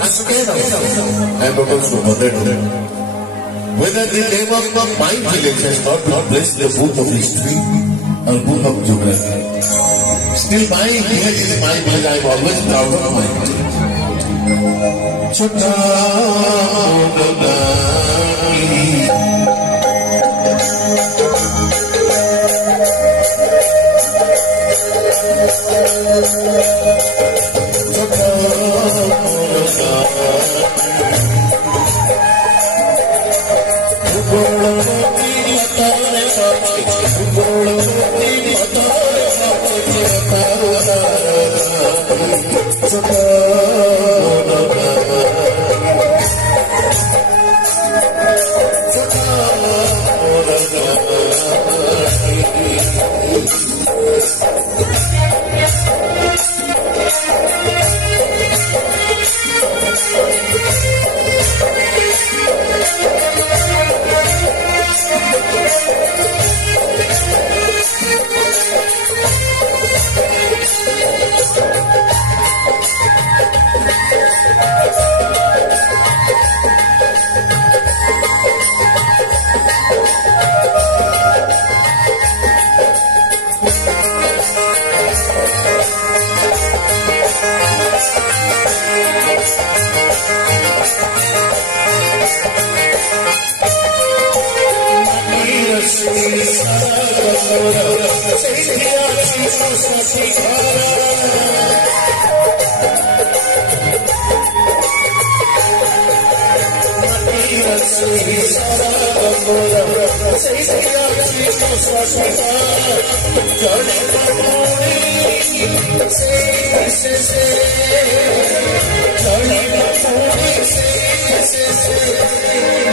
not scared of it. I'm also bothered with it. Whether the name of my village has not replaced the book of history or book of geography. Still my village is my village. I'm always proud of my village. Chota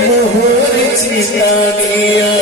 Mohor cinta dia